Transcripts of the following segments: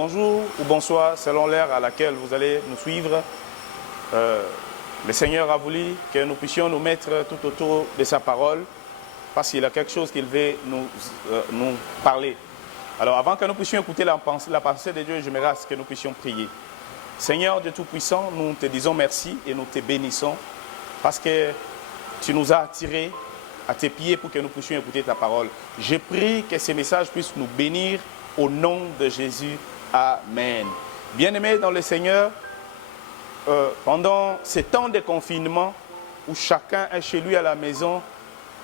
bonjour ou bonsoir, selon l'heure à laquelle vous allez nous suivre. Le Seigneur a voulu que nous puissions nous mettre tout autour de sa parole, parce qu'il a quelque chose qu'il veut nous parler. Alors, avant que nous puissions écouter la pensée de Dieu, j'aimerais que nous puissions prier. Seigneur Dieu Tout-Puissant, nous te disons merci et nous te bénissons, parce que tu nous as attirés à tes pieds pour que nous puissions écouter ta parole. Je prie que ces messages puissent nous bénir au nom de Jésus. Amen. Bien-aimés dans le Seigneur, pendant ces temps de confinement où chacun est chez lui à la maison,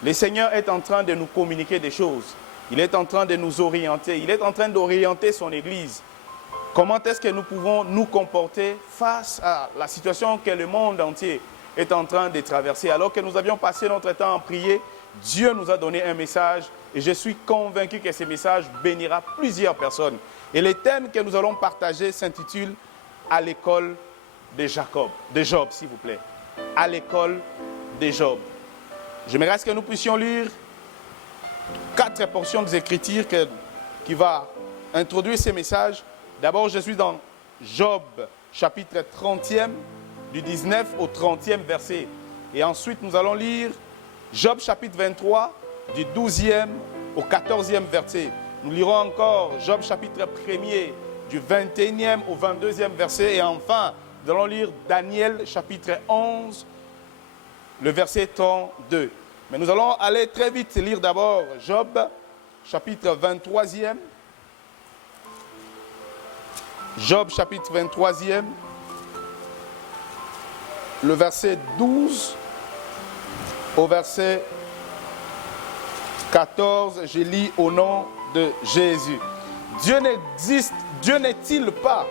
le Seigneur est en train de nous communiquer des choses. Il est en train de nous orienter. Il est en train d'orienter son Église. Comment est-ce que nous pouvons nous comporter face à la situation que le monde entier est en train de traverser? Alors que nous avions passé notre temps à prier, Dieu nous a donné un message et je suis convaincu que ce message bénira plusieurs personnes. Et le thème que nous allons partager s'intitule « À l'école de Job, s'il vous plaît. À l'école de Job. J'aimerais que nous puissions lire 4 portions des Écritures qui vont introduire ces messages. D'abord, je suis dans Job, chapitre 30e, du 19 au 30e verset. Et ensuite, nous allons lire Job, chapitre 23, du 12e au 14e verset. Nous lirons encore Job, chapitre 1er, du 21e au 22e verset. Et enfin, nous allons lire Daniel, chapitre 11, le verset 32. Mais nous allons aller très vite lire d'abord Job, chapitre 23e. Job, chapitre 23e, le verset 12 au verset 14. Je lis au nom de Jésus. Dieu n'est-il pas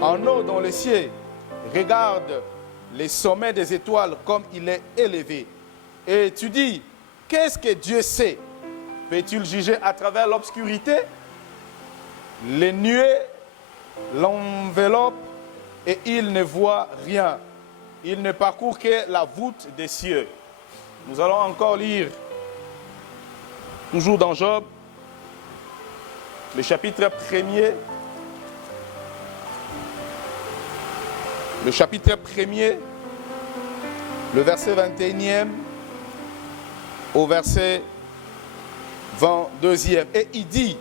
en haut dans les cieux? Regarde les sommets des étoiles comme il est élevé. Et tu dis, qu'est-ce que Dieu sait? Peut-il juger à travers l'obscurité? Les nuées l'enveloppent et il ne voit rien. Il ne parcourt que la voûte des cieux. Nous allons encore lire, toujours dans Job, le chapitre 1er. Le chapitre 1er, le verset 21e au verset 22e. Et il dit,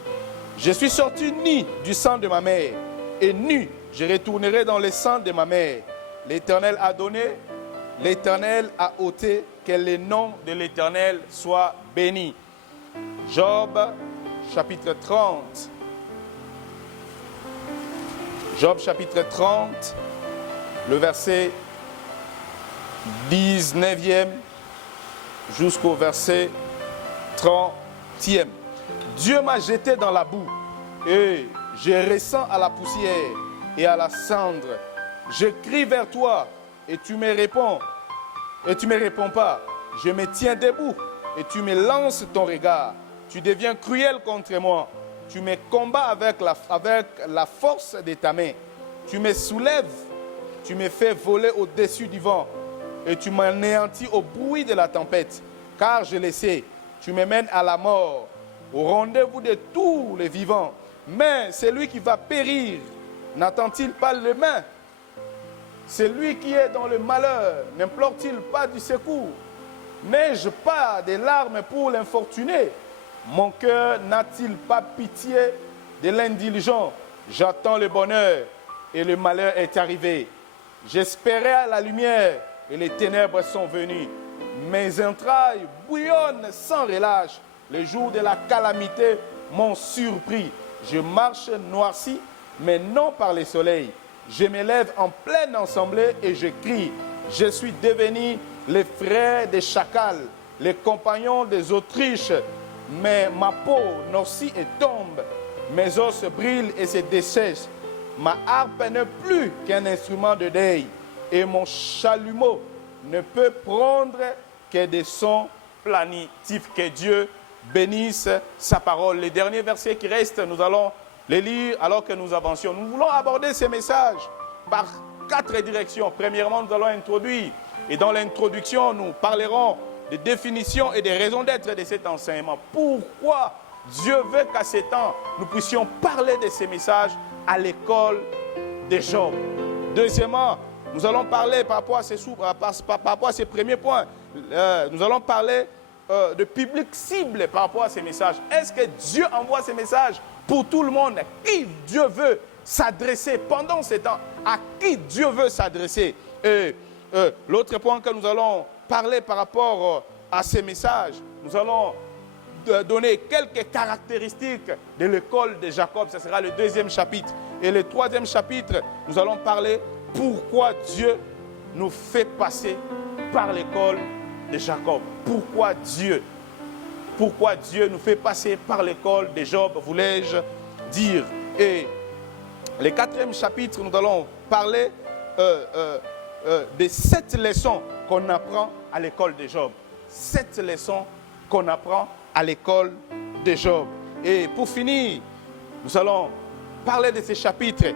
je suis sorti nu du sang de ma mère, et nu, je retournerai dans le sang de ma mère. L'Éternel a donné, l'Éternel a ôté, que le nom de l'Éternel soit béni. Job, chapitre 30. Job, chapitre 30, le verset 19e jusqu'au verset 30e. Dieu m'a jeté dans la boue et je ressens à la poussière et à la cendre. Je crie vers toi et tu me réponds. Et tu ne me réponds pas. Je me tiens debout et tu me lances ton regard. Tu deviens cruel contre moi. Tu me combats avec la force de ta main. Tu me soulèves. Tu me fais voler au-dessus du vent. Et tu m'anéantis au bruit de la tempête. Car je le sais, tu me mènes à la mort, au rendez-vous de tous les vivants. Mais celui qui va périr, n'attend-il pas les mains? Celui qui est dans le malheur, n'implore-t-il pas du secours? N'ai-je pas des larmes pour l'infortuné? Mon cœur n'a-t-il pas pitié de l'indiligent? J'attends le bonheur et le malheur est arrivé. J'espérais à la lumière et les ténèbres sont venues. Mes entrailles bouillonnent sans relâche. Les jours de la calamité m'ont surpris. Je marche noirci, mais non par le soleil. Je me lève en pleine assemblée et je crie. Je suis devenu les frères des chacals, les compagnons des autruches. Mais ma peau noircit et tombe. Mes os brillent et se dessèchent. Ma harpe n'est plus qu'un instrument de deuil. Et mon chalumeau ne peut prendre que des sons plaintifs. Que Dieu bénisse sa parole. Les derniers versets qui restent, nous allons les lire alors que nous avancions. Nous voulons aborder ces messages par 4 directions. Premièrement, nous allons introduire. Et dans l'introduction, nous parlerons des définitions et des raisons d'être de cet enseignement. Pourquoi Dieu veut qu'à ces temps, nous puissions parler de ces messages à l'école de Job. Deuxièmement, nous allons parler par rapport à ces premiers points. Nous allons parler de public cible par rapport à ces messages. Est-ce que Dieu envoie ces messages pour tout le monde? Qui Dieu veut s'adresser pendant ces temps? À qui Dieu veut s'adresser? Et l'autre point que nous allons parler par rapport à ces messages, nous allons donner quelques caractéristiques de l'école de Jacob. Ce sera le deuxième chapitre. Et le troisième chapitre, nous allons parler pourquoi Dieu nous fait passer par l'école de Jacob. Pourquoi Dieu nous fait passer par l'école de Job, voulais-je dire. Et le quatrième chapitre, nous allons parler des 7 leçons qu'on apprend à l'école de Job. 7 leçons qu'on apprend à l'école de Job. Et pour finir, nous allons parler de ces chapitres.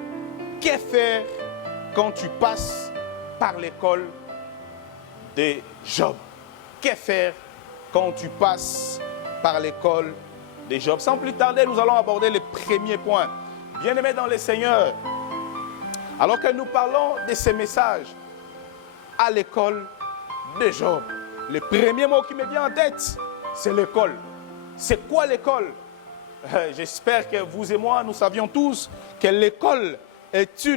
Que faire quand tu passes par l'école de Job? Que faire quand tu passes par l'école de Job? Sans plus tarder, nous allons aborder le premier point. Bien-aimés dans le Seigneur, alors que nous parlons de ces messages à l'école de Job, le premier mot qui me vient en tête, c'est l'école. C'est quoi l'école? J'espère que vous et moi, nous savions tous que l'école est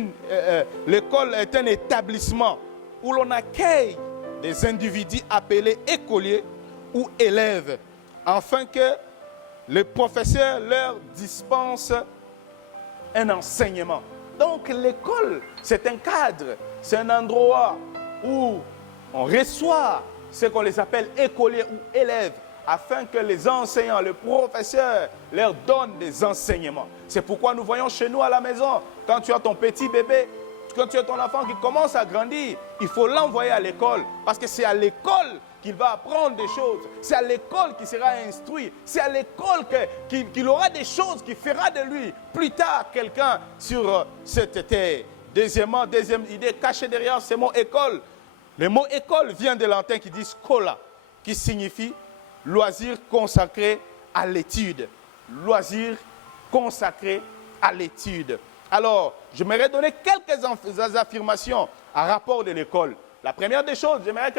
un établissement où l'on accueille des individus appelés écoliers ou élèves, afin que le professeur leur dispense un enseignement. Donc l'école, c'est un cadre, c'est un endroit où on reçoit ce qu'on les appelle écoliers ou élèves, afin que les enseignants, le professeur leur donnent des enseignements. C'est pourquoi nous voyons chez nous à la maison, quand tu as ton petit bébé, quand tu as ton enfant qui commence à grandir, il faut l'envoyer à l'école, parce que c'est à l'école qu'il va apprendre des choses, c'est à l'école qu'il sera instruit, c'est à l'école qu'il aura des choses qui fera de lui plus tard quelqu'un sur cette terre. Deuxième idée cachée derrière ce mot école. Le mot école vient de latin qui dit scola, qui signifie loisir consacré à l'étude. Loisir consacré à l'étude. Alors, j'aimerais donner quelques affirmations à rapport de l'école. La première des choses, j'aimerais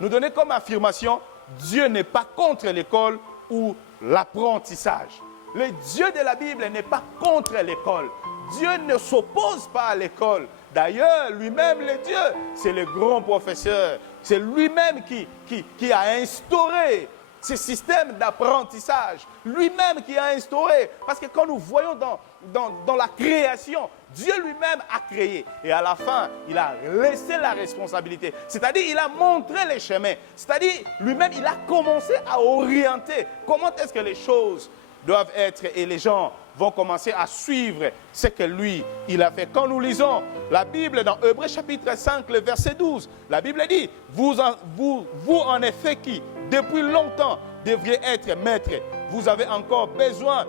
nous donner comme affirmation, Dieu n'est pas contre l'école ou l'apprentissage. Le Dieu de la Bible n'est pas contre l'école. Dieu ne s'oppose pas à l'école. D'ailleurs, lui-même, le Dieu, c'est le grand professeur. C'est lui-même qui a instauré ce système d'apprentissage. Lui-même qui a instauré. Parce que quand nous voyons dans la création, Dieu lui-même a créé. Et à la fin, il a laissé la responsabilité. C'est-à-dire, il a montré les chemins. C'est-à-dire, lui-même, il a commencé à orienter. Comment est-ce que les choses doivent être et les gens vont commencer à suivre ce que lui, il a fait. Quand nous lisons la Bible dans Hébreux chapitre 5, le verset 12, la Bible dit, vous en effet qui, depuis longtemps, devriez être maîtres, vous avez encore besoin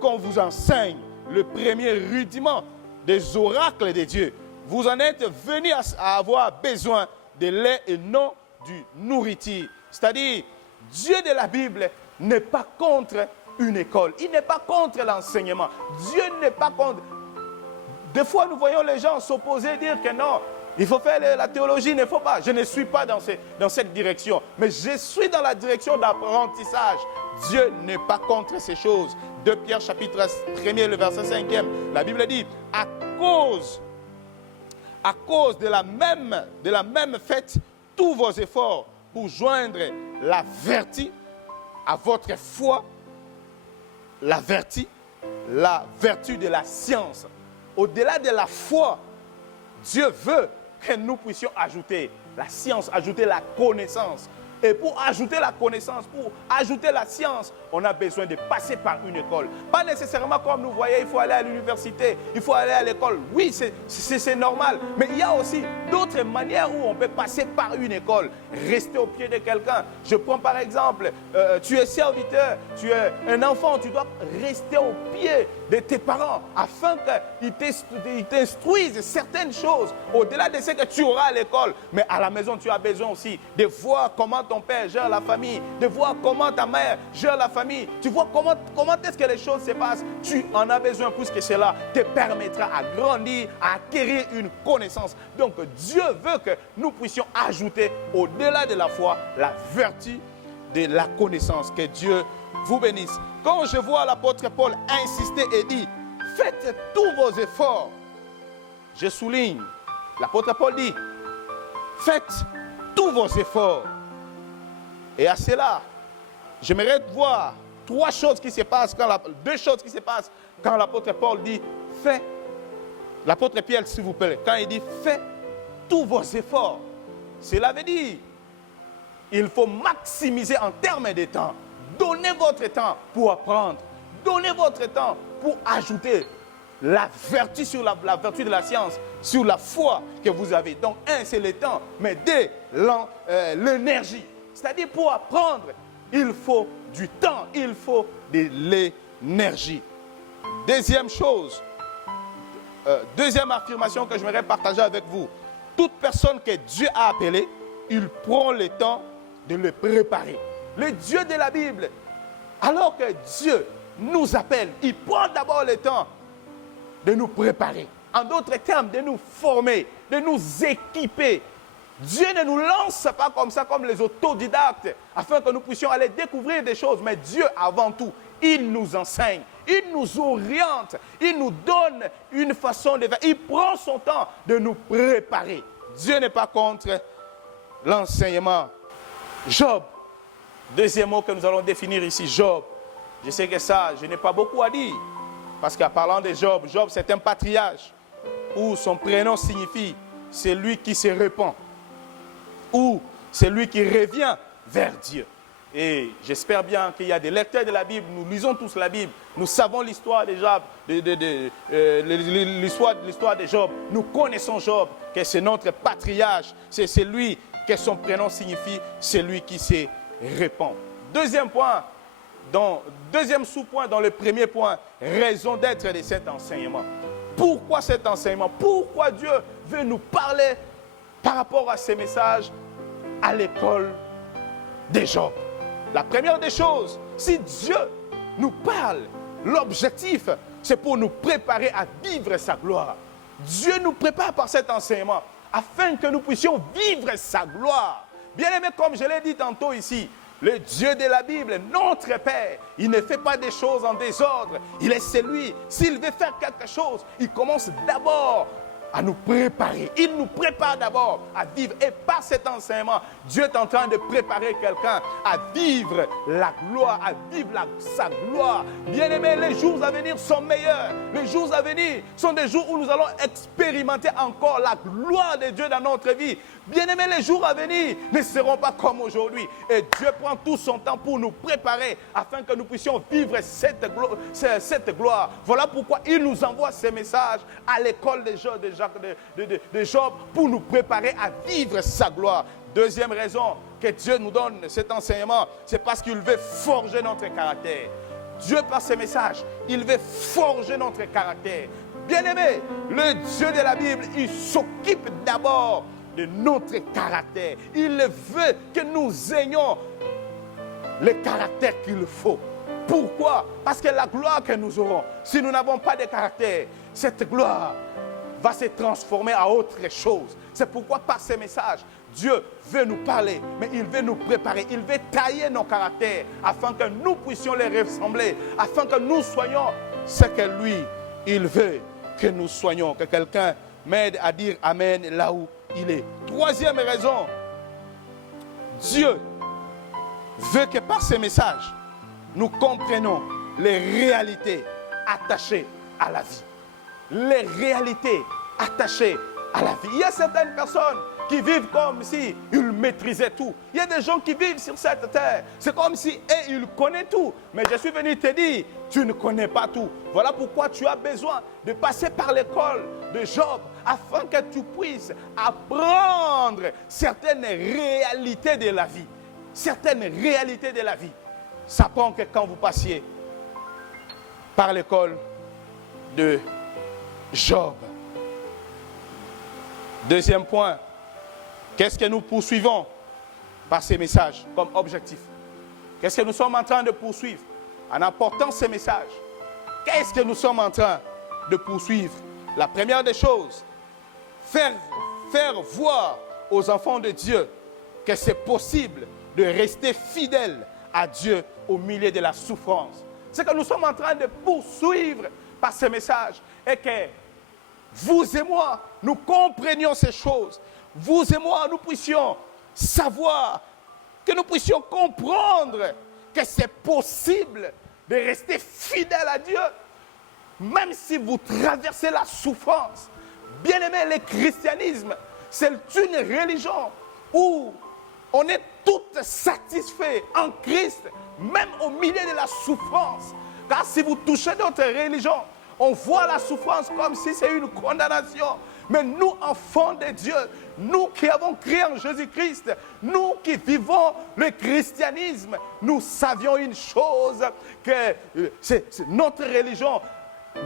qu'on vous enseigne le premier rudiment des oracles de Dieu. Vous en êtes venus à avoir besoin de lait et non du nourriture. C'est-à-dire, Dieu de la Bible n'est pas contre une école. Il n'est pas contre l'enseignement. Dieu n'est pas contre. Des fois, nous voyons les gens s'opposer, dire que non, il faut faire la théologie, il ne faut pas. Je ne suis pas dans cette direction. Mais je suis dans la direction d'apprentissage. Dieu n'est pas contre ces choses. 2 Pierre chapitre 1er, le verset 5e. La Bible dit, à cause de la même faites tous vos efforts pour joindre la vertu à votre foi, la vertu de la science. Au-delà de la foi, Dieu veut que nous puissions ajouter la science, ajouter la connaissance. Et pour ajouter la connaissance, pour ajouter la science, on a besoin de passer par une école. Pas nécessairement comme nous voyons, il faut aller à l'université, il faut aller à l'école. Oui, c'est normal. Mais il y a aussi d'autres manières où on peut passer par une école. Rester au pied de quelqu'un. Je prends par exemple, tu es serviteur, tu es un enfant, tu dois rester au pied de tes parents afin qu'ils t'instruisent certaines choses au-delà de ce que tu auras à l'école. Mais à la maison, tu as besoin aussi de voir comment ton père gère la famille, de voir comment ta mère gère la famille. famille. Tu vois comment est-ce que les choses se passent. Tu en as besoin plus que cela te permettra à grandir, à acquérir une connaissance. Donc Dieu veut que nous puissions ajouter au-delà de la foi la vertu de la connaissance. Que Dieu vous bénisse. Quand je vois l'apôtre Paul insister et dire, faites tous vos efforts. Je souligne, l'apôtre Paul dit, faites tous vos efforts. Et à cela, j'aimerais voir deux choses qui se passent quand l'apôtre Paul dit, faites, l'apôtre Pierre s'il vous plaît, quand il dit, faites tous vos efforts. Cela veut dire, il faut maximiser en termes de temps. Donnez votre temps pour apprendre. Donnez votre temps pour ajouter la vertu sur la vertu de la science, sur la foi que vous avez. Donc, c'est le temps, mais l'énergie. C'est-à-dire, pour apprendre, il faut du temps, il faut de l'énergie. Deuxième chose, deuxième affirmation que je voudrais partager avec vous. Toute personne que Dieu a appelée, il prend le temps de le préparer. Le Dieu de la Bible, alors que Dieu nous appelle, il prend d'abord le temps de nous préparer. En d'autres termes, de nous former, de nous équiper. Dieu ne nous lance pas comme ça, comme les autodidactes, afin que nous puissions aller découvrir des choses. Mais Dieu, avant tout, il nous enseigne, il nous oriente, il nous donne une façon de faire. Il prend son temps de nous préparer. Dieu n'est pas contre l'enseignement. Job, deuxième mot que nous allons définir ici, Job. Je sais que ça, je n'ai pas beaucoup à dire. Parce qu'en parlant de Job, Job c'est un patriarche où son prénom signifie celui qui se répand, ou celui qui revient vers Dieu. Et j'espère bien qu'il y a des lecteurs de la Bible, nous lisons tous la Bible, nous savons l'histoire de Job, l'histoire de Job, nous connaissons Job, que c'est notre patriarche, c'est celui que son prénom signifie, celui qui se répand. Deuxième point, deuxième sous-point dans le premier point, raison d'être de cet enseignement. Pourquoi cet enseignement? Pourquoi Dieu veut nous parler par rapport à ces messages à l'école de Job? La première des choses, si Dieu nous parle, l'objectif, c'est pour nous préparer à vivre sa gloire. Dieu nous prépare par cet enseignement afin que nous puissions vivre sa gloire. Bien aimé, comme je l'ai dit tantôt ici, le Dieu de la Bible, notre Père, il ne fait pas des choses en désordre. Il est celui, s'il veut faire quelque chose, il commence d'abord à nous préparer. Il nous prépare d'abord à vivre. Et par cet enseignement, Dieu est en train de préparer quelqu'un à vivre la gloire, à vivre sa gloire. Bien-aimés, les jours à venir sont meilleurs. Les jours à venir sont des jours où nous allons expérimenter encore la gloire de Dieu dans notre vie. Bien-aimés, les jours à venir ne seront pas comme aujourd'hui. Et Dieu prend tout son temps pour nous préparer afin que nous puissions vivre cette gloire. Voilà pourquoi il nous envoie ces messages à l'école de Job pour nous préparer à vivre sa gloire. Deuxième raison que Dieu nous donne cet enseignement, c'est parce qu'il veut forger notre caractère. Dieu, par ces messages, il veut forger notre caractère. Bien-aimé, le Dieu de la Bible, il s'occupe d'abord de notre caractère. Il veut que nous ayons le caractère qu'il faut. Pourquoi? Parce que la gloire que nous aurons, si nous n'avons pas de caractère, cette gloire va se transformer à autre chose. C'est pourquoi par ces messages, Dieu veut nous parler, mais il veut nous préparer, il veut tailler nos caractères afin que nous puissions les ressembler, afin que nous soyons ce que lui, il veut que nous soyons. Que quelqu'un m'aide à dire Amen là où il est. Troisième raison, Dieu veut que par ces messages, nous comprenions les réalités attachées à la vie. Les réalités attachées à la vie. Il y a certaines personnes qui vivent comme si ils maîtrisaient tout. Il y a des gens qui vivent sur cette terre. C'est comme si ils connaissent tout. Mais je suis venu te dire, tu ne connais pas tout. Voilà pourquoi tu as besoin de passer par l'école de Job afin que tu puisses apprendre certaines réalités de la vie. Certaines réalités de la vie. Ça prend que quand vous passiez par l'école de Job. Deuxième point, qu'est-ce que nous poursuivons par ces messages comme objectif? Qu'est-ce que nous sommes en train de poursuivre? en apportant ces messages, qu'est-ce que nous sommes en train de poursuivre? La première des choses, faire voir aux enfants de Dieu que c'est possible de rester fidèle à Dieu au milieu de la souffrance. C'est que nous sommes en train de poursuivre par ce message et que vous et moi, nous comprenions ces choses. Vous et moi, nous puissions savoir, que nous puissions comprendre que c'est possible de rester fidèle à Dieu, même si vous traversez la souffrance. Bien-aimé, le christianisme, c'est une religion où on est tous satisfaits en Christ, même au milieu de la souffrance. Car si vous touchez d'autres religions, on voit la souffrance comme si c'est une condamnation. Mais nous, enfants de Dieu, nous qui avons crié en Jésus-Christ, nous qui vivons le christianisme, nous savions une chose, que c'est notre religion,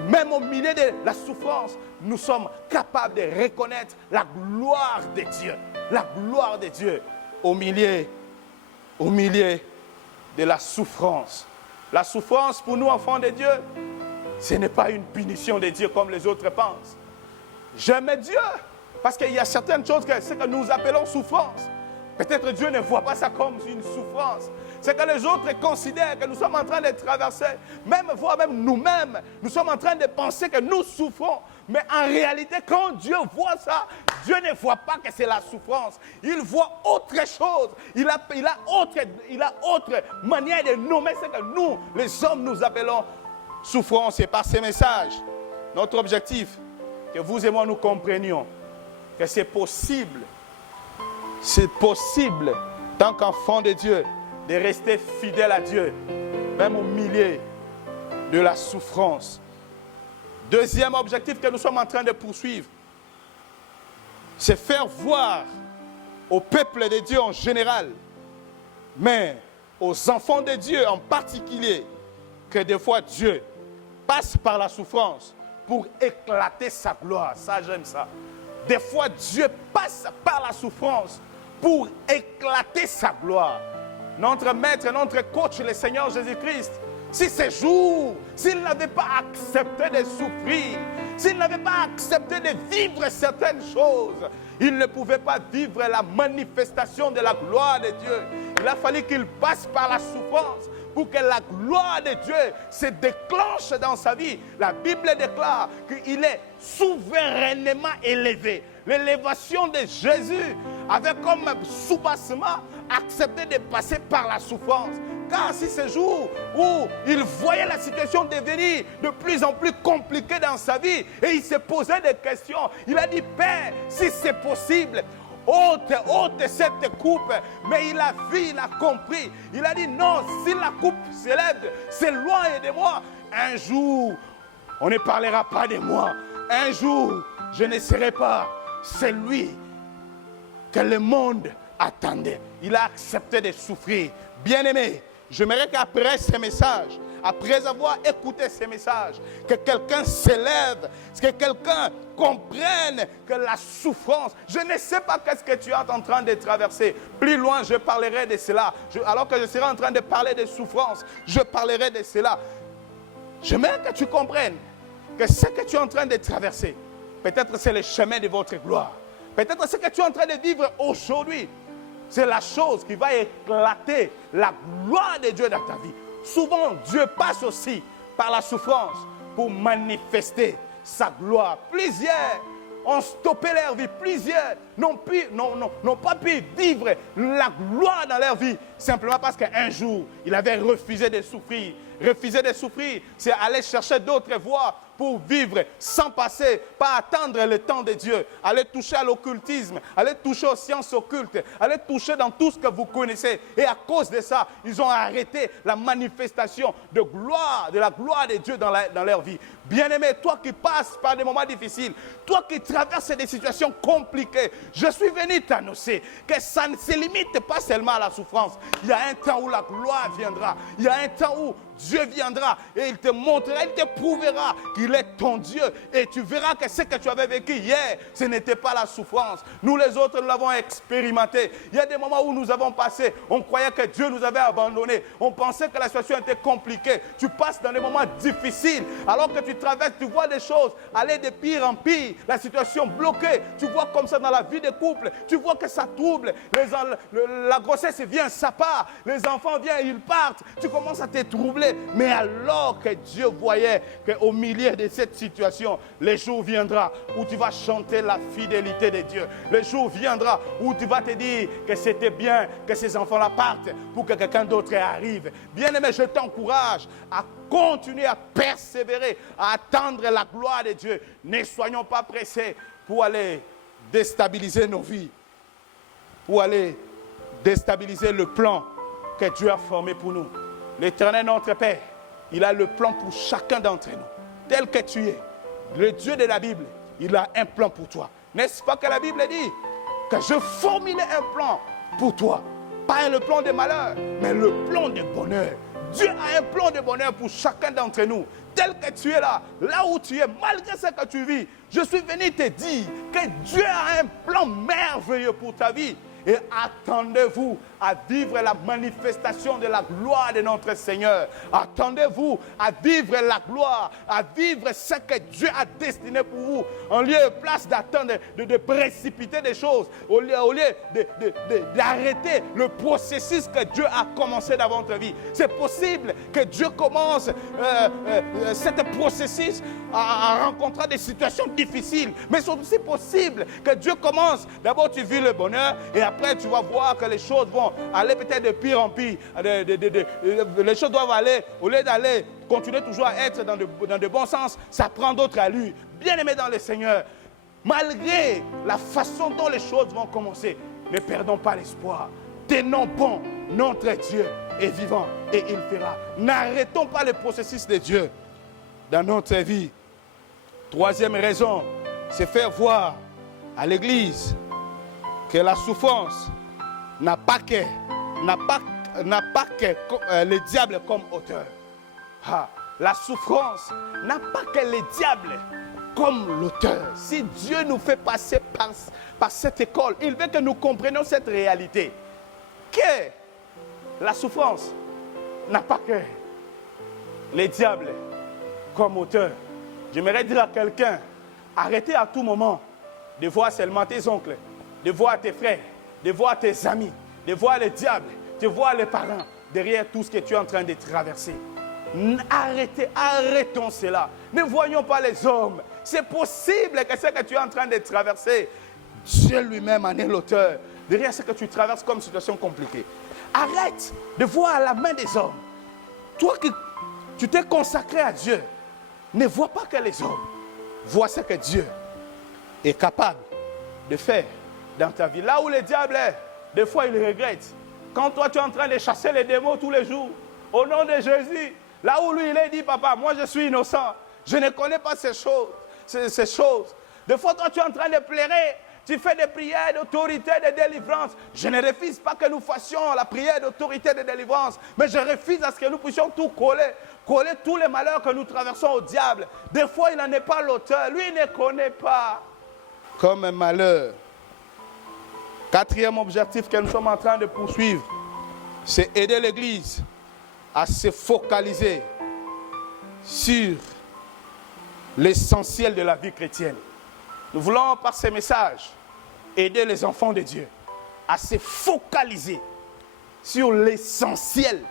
même au milieu de la souffrance, nous sommes capables de reconnaître la gloire de Dieu. La gloire de Dieu au milieu de la souffrance. La souffrance pour nous, enfants de Dieu, ce n'est pas une punition de Dieu comme les autres pensent. J'aime Dieu parce qu'il y a certaines choses que nous appelons souffrance. Peut-être Dieu ne voit pas ça comme une souffrance. C'est que les autres considèrent que nous sommes en train de traverser, voire même nous-mêmes, nous sommes en train de penser que nous souffrons. Mais en réalité, quand Dieu voit ça, Dieu ne voit pas que c'est la souffrance. Il voit autre chose. Il a autre manière de nommer ce que nous, les hommes, nous appelons souffrance. Et par ces messages, notre objectif, que vous et moi nous comprenions que c'est possible, tant qu'enfant de Dieu, de rester fidèle à Dieu, même au milieu de la souffrance. Deuxième objectif que nous sommes en train de poursuivre, c'est faire voir au peuple de Dieu en général, mais aux enfants de Dieu en particulier, que des fois Dieu passe par la souffrance pour éclater sa gloire. Ça, j'aime ça. Des fois, Dieu passe par la souffrance pour éclater sa gloire. Notre maître, notre coach, le Seigneur Jésus-Christ, si ces jours, s'il n'avait pas accepté de souffrir, s'il n'avait pas accepté de vivre certaines choses, il ne pouvait pas vivre la manifestation de la gloire de Dieu. Il a fallu qu'il passe par la souffrance pour que la gloire de Dieu se déclenche dans sa vie. La Bible déclare qu'il est souverainement élevé. L'élévation de Jésus avait comme soubassement accepté de passer par la souffrance. Car si ce jour où il voyait la situation devenir de plus en plus compliquée dans sa vie et il se posait des questions, il a dit, Père, si c'est possible, ôte cette coupe. Mais il a vu, il a compris. Il a dit, non, si la coupe s'élève, c'est loin de moi. Un jour, on ne parlera pas de moi. Un jour, je ne serai pas celui que le monde attendait. Il a accepté de souffrir. Bien-aimé, j'aimerais qu'après ce message, après avoir écouté ces messages, que quelqu'un s'élève, que quelqu'un comprenne que la souffrance, je ne sais pas qu'est-ce que tu es en train de traverser. Plus loin, je parlerai de cela. Alors que je serai en train de parler de souffrance, je parlerai de cela. J'aimerais que tu comprennes que ce que tu es en train de traverser, peut-être c'est le chemin de votre gloire. Peut-être ce que tu es en train de vivre aujourd'hui, c'est la chose qui va éclater la gloire de Dieu dans ta vie. Souvent, Dieu passe aussi par la souffrance pour manifester sa gloire. Plusieurs ont stoppé leur vie. Plusieurs n'ont pas pu vivre la gloire dans leur vie simplement parce qu'un jour, il avait refusé de souffrir. Refuser de souffrir, c'est aller chercher d'autres voies pour vivre sans passer, pas attendre le temps de Dieu. Aller toucher à l'occultisme, aller toucher aux sciences occultes, aller toucher dans tout ce que vous connaissez. Et à cause de ça, ils ont arrêté la manifestation de la gloire de Dieu dans leur vie. Bien-aimé, toi qui passes par des moments difficiles, toi qui traverses des situations compliquées, je suis venu t'annoncer que ça ne se limite pas seulement à la souffrance. Il y a un temps où la gloire viendra. Il y a un temps où Dieu viendra et il te montrera, il te prouvera qu'il est ton Dieu. Et tu verras que ce que tu avais vécu hier, ce n'était pas la souffrance. Nous les autres, nous l'avons expérimenté. Il y a des moments où nous avons passé, on croyait que Dieu nous avait abandonnés. On pensait que la situation était compliquée. Tu passes dans des moments difficiles. Alors que tu traverses, tu vois des choses aller de pire en pire. La situation bloquée. Tu vois comme ça dans la vie des couples. Tu vois que ça trouble. La grossesse vient, ça part. Les enfants viennent, ils partent. Tu commences à te troubler. Mais alors que Dieu voyait qu'au milieu de cette situation, le jour viendra où tu vas chanter la fidélité de Dieu. Le jour viendra où tu vas te dire que c'était bien que ces enfants-là partent pour que quelqu'un d'autre arrive. Bien-aimé, je t'encourage à continuer à persévérer, à attendre la gloire de Dieu. Ne soyons pas pressés pour aller déstabiliser nos vies, pour aller déstabiliser le plan que Dieu a formé pour nous. L'Éternel, notre Père, il a le plan pour chacun d'entre nous. Tel que tu es, le Dieu de la Bible, il a un plan pour toi. N'est-ce pas que la Bible dit que je formulais un plan pour toi? Pas le plan de malheur, mais le plan de bonheur. Dieu a un plan de bonheur pour chacun d'entre nous. Tel que tu es là, là où tu es, malgré ce que tu vis, je suis venu te dire que Dieu a un plan merveilleux pour ta vie. Et attendez-vous à vivre la manifestation de la gloire de notre Seigneur. Attendez-vous à vivre la gloire, à vivre ce que Dieu a destiné pour vous. En lieu et place d'attendre, de précipiter des choses, au lieu d'arrêter le processus que Dieu a commencé dans votre vie. C'est possible que Dieu commence ce processus à rencontrer des situations difficiles. Mais c'est aussi possible que Dieu commence. D'abord, tu vis le bonheur et après, tu vas voir que les choses vont aller peut-être de pire en pire. Les choses doivent aller, au lieu d'aller, continuer toujours à être dans de bons sens, ça prend d'autres allures. Bien-aimés dans le Seigneur, malgré la façon dont les choses vont commencer, ne perdons pas l'espoir. Tenons bon, notre Dieu est vivant et il fera. N'arrêtons pas le processus de Dieu dans notre vie. Troisième raison, c'est faire voir à l'Église que la souffrance n'a pas que le diable comme auteur. La souffrance n'a pas que le diable comme l'auteur. Si Dieu nous fait passer par cette école, il veut que nous comprenions cette réalité. Que la souffrance n'a pas que le diable comme auteur. J'aimerais dire à quelqu'un, arrêtez à tout moment de voir seulement tes oncles, de voir tes frères, de voir tes amis, de voir le diable, de voir les parents derrière tout ce que tu es en train de traverser. Arrêtons cela. Ne voyons pas les hommes. C'est possible que ce que tu es en train de traverser, Dieu lui-même en est l'auteur. Derrière ce que tu traverses comme situation compliquée. Arrête de voir la main des hommes. Toi qui tu t'es consacré à Dieu, ne vois pas que les hommes. Vois ce que Dieu est capable de faire dans ta vie. Là où le diable est, des fois il regrette. Quand toi tu es en train de chasser les démons tous les jours, au nom de Jésus, là où lui il est dit, papa, moi je suis innocent. Je ne connais pas ces choses. Des fois toi tu es en train de pleurer. Tu fais des prières d'autorité de délivrance. Je ne refuse pas que nous fassions la prière d'autorité de délivrance. Mais je refuse à ce que nous puissions tout coller tous les malheurs que nous traversons au diable. Des fois, il n'en est pas l'auteur. Lui, il ne connaît pas. Comme un malheur. Quatrième objectif que nous sommes en train de poursuivre, c'est aider l'Église à se focaliser sur l'essentiel de la vie chrétienne. Nous voulons, par ces messages, aider les enfants de Dieu à se focaliser sur l'essentiel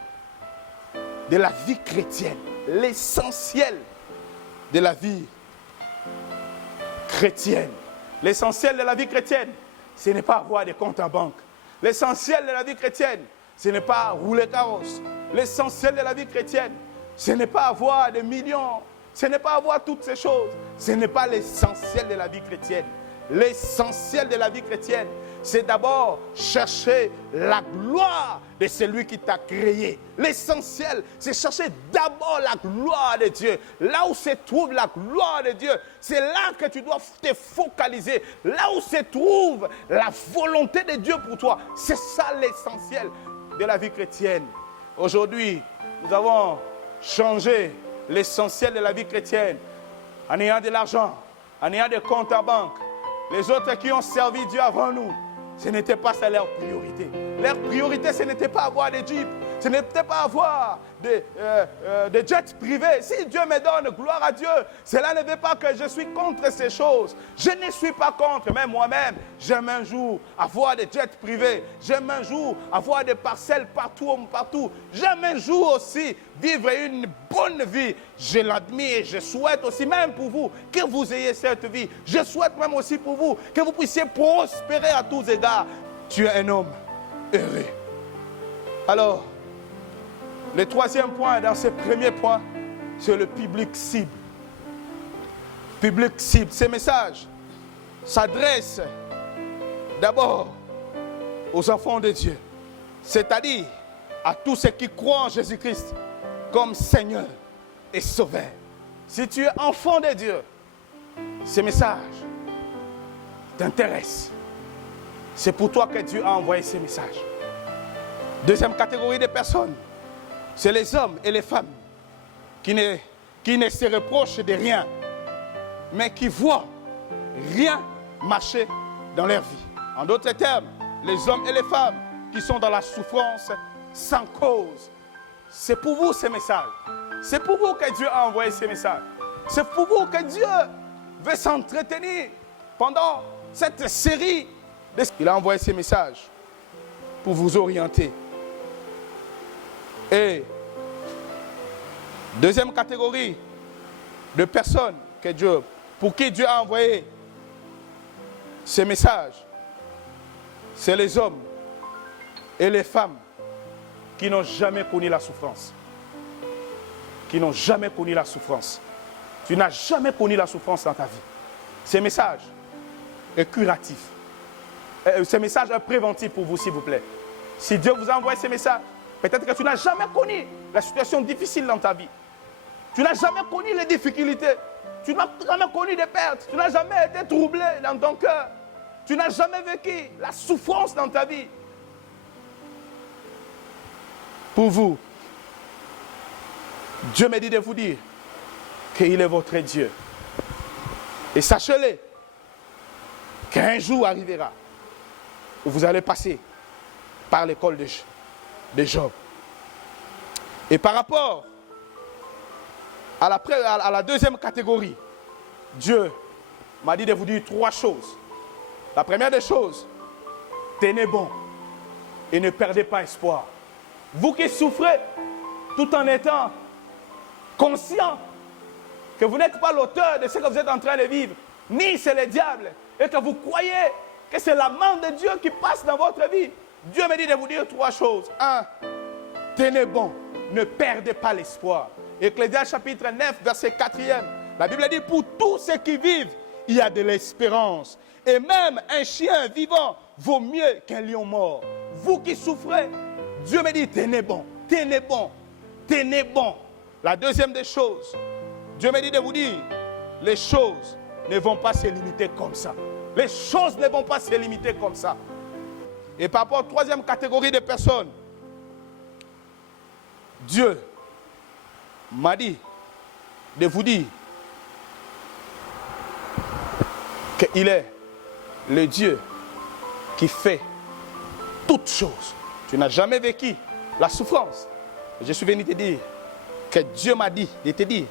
de la vie chrétienne. L'essentiel de la vie chrétienne. L'essentiel de la vie chrétienne, ce n'est pas avoir des comptes en banque. L'essentiel de la vie chrétienne, ce n'est pas rouler carrosse. L'essentiel de la vie chrétienne, ce n'est pas avoir des millions. Ce n'est pas avoir toutes ces choses. Ce n'est pas l'essentiel de la vie chrétienne. L'essentiel de la vie chrétienne, c'est d'abord chercher la gloire de celui qui t'a créé. L'essentiel, c'est chercher d'abord la gloire de Dieu. Là où se trouve la gloire de Dieu, c'est là que tu dois te focaliser. Là où se trouve la volonté de Dieu pour toi. C'est ça l'essentiel de la vie chrétienne. Aujourd'hui, nous avons changé l'essentiel de la vie chrétienne en ayant de l'argent, en ayant des comptes en banque. Les autres qui ont servi Dieu avant nous, ce n'était pas ça leur priorité. Leur priorité, ce n'était pas avoir des jeeps, ce n'était pas avoir des jets privés. Si Dieu me donne, gloire à Dieu, cela ne veut pas que je suis contre ces choses. Je ne suis pas contre, mais moi-même, j'aime un jour avoir des jets privés. J'aime un jour avoir des parcelles partout. J'aime un jour aussi vivre une bonne vie. Je l'admire et je souhaite aussi, même pour vous, que vous ayez cette vie. Je souhaite même aussi pour vous que vous puissiez prospérer à tous égards. Tu es un homme heureux. Alors, le troisième point dans ce premier point, c'est le public cible. Public cible. Ces messages s'adressent d'abord aux enfants de Dieu, c'est-à-dire à tous ceux qui croient en Jésus-Christ comme Seigneur et Sauveur. Si tu es enfant de Dieu, ces messages t'intéressent. C'est pour toi que Dieu a envoyé ces messages. Deuxième catégorie de personnes, c'est les hommes et les femmes qui ne se reprochent de rien, mais qui voient rien marcher dans leur vie. En d'autres termes, les hommes et les femmes qui sont dans la souffrance sans cause. C'est pour vous ces messages. C'est pour vous que Dieu a envoyé ces messages. C'est pour vous que Dieu veut s'entretenir pendant cette série. Il a envoyé ces messages pour vous orienter. Et deuxième catégorie de personnes pour qui Dieu a envoyé ces messages, c'est les hommes et les femmes qui n'ont jamais connu la souffrance. Qui n'ont jamais connu la souffrance. Tu n'as jamais connu la souffrance dans ta vie. Ces messages est curatif. Ce message est préventif pour vous, s'il vous plaît. Si Dieu vous a envoyé ces messages, peut-être que tu n'as jamais connu la situation difficile dans ta vie. Tu n'as jamais connu les difficultés. Tu n'as jamais connu des pertes. Tu n'as jamais été troublé dans ton cœur. Tu n'as jamais vécu la souffrance dans ta vie. Pour vous, Dieu me dit de vous dire qu'il est votre Dieu. Et sachez-le, qu'un jour arrivera où vous allez passer par l'école de Job. Et par rapport à la deuxième catégorie, Dieu m'a dit de vous dire trois choses. La première des choses, tenez bon et ne perdez pas espoir. Vous qui souffrez tout en étant conscient que vous n'êtes pas l'auteur de ce que vous êtes en train de vivre, ni c'est le diable, et que vous croyez que c'est la main de Dieu qui passe dans votre vie. Dieu me dit de vous dire trois choses. 1. Tenez bon, ne perdez pas l'espoir. Ecclésiaste chapitre 9, verset 4e. La Bible dit, pour tous ceux qui vivent, il y a de l'espérance. Et même un chien vivant vaut mieux qu'un lion mort. Vous qui souffrez, Dieu me dit, tenez bon, tenez bon, tenez bon. La deuxième des choses, Dieu me dit de vous dire, les choses ne vont pas se limiter comme ça. Les choses ne vont pas se limiter comme ça. Et par rapport à la troisième catégorie de personnes, Dieu m'a dit de vous dire qu'il est le Dieu qui fait toutes choses. Tu n'as jamais vécu la souffrance. Je suis venu te dire que Dieu m'a dit de te dire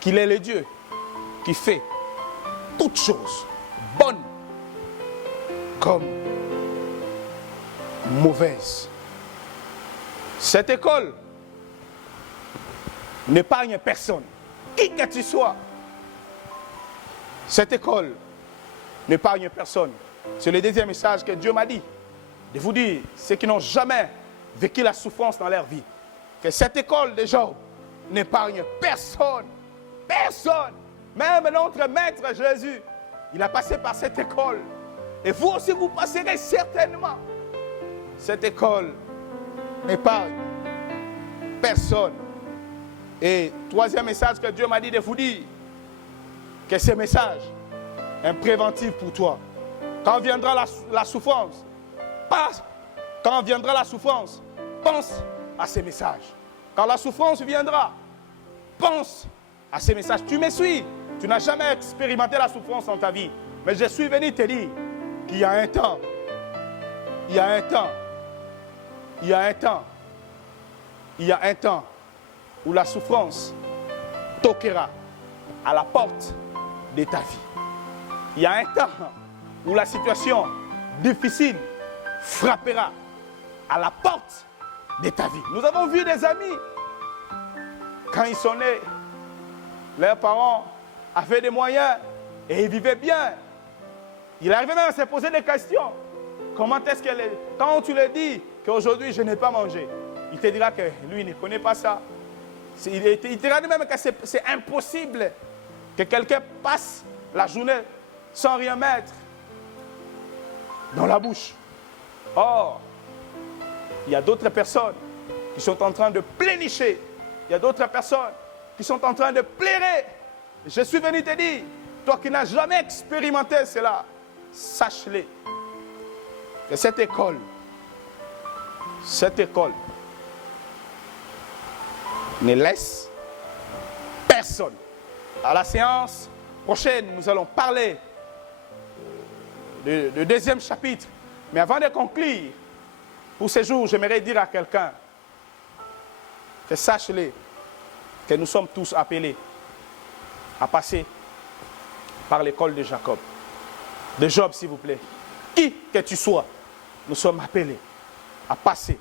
qu'il est le Dieu qui fait toutes choses, bonnes comme mauvaises. Cette école n'épargne personne, qui que tu sois. Cette école n'épargne personne. C'est le deuxième message que Dieu m'a dit, de vous dire, ceux qui n'ont jamais vécu la souffrance dans leur vie, que cette école de Job n'épargne personne. Personne. Même notre maître Jésus, il a passé par cette école. Et vous aussi, vous passerez certainement. Cette école n'épargne personne. Et troisième message que Dieu m'a dit de vous dire, que ce message est un préventif pour toi. Quand viendra la souffrance, quand viendra la souffrance, pense à ces messages. Quand la souffrance viendra, pense à ces messages. Tu me suis, tu n'as jamais expérimenté la souffrance en ta vie. Mais je suis venu te dire qu'il y a un temps, il y a un temps, il y a un temps, il y a un temps où la souffrance toquera à la porte de ta vie. Il y a un temps où la situation difficile frappera à la porte de ta vie. Nous avons vu des amis, quand ils sont nés, leurs parents avaient des moyens et ils vivaient bien. Il arrivait même à se poser des questions. Comment est-ce qu'elle est? Quand tu lui dis qu'aujourd'hui je n'ai pas mangé, il te dira que lui ne connaît pas ça. Il te dira même que c'est impossible que quelqu'un passe la journée sans rien mettre dans la bouche. Or, il y a d'autres personnes qui sont en train de plénicher. Il y a d'autres personnes qui sont en train de plairer. Je suis venu te dire, toi qui n'as jamais expérimenté cela, sache-le, que cette école ne laisse personne. À la séance prochaine, nous allons parler du deuxième chapitre. Mais avant de conclure, pour ce jour, j'aimerais dire à quelqu'un que sache-le, que nous sommes tous appelés à passer par l'école de Jacob. De Job, s'il vous plaît. Qui que tu sois, nous sommes appelés à passer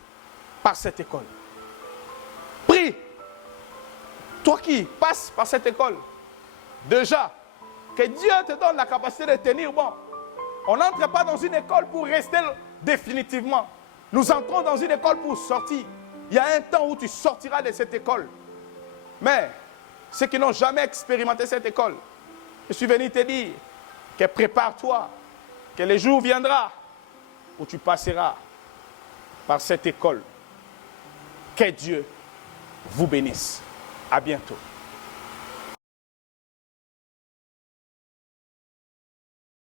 par cette école. Prie. Toi qui passes par cette école, déjà, que Dieu te donne la capacité de tenir bon. On n'entre pas dans une école pour rester définitivement. Nous entrons dans une école pour sortir. Il y a un temps où tu sortiras de cette école. Mais ceux qui n'ont jamais expérimenté cette école, je suis venu te dire que prépare-toi, que le jour viendra où tu passeras par cette école. Que Dieu vous bénisse. À bientôt.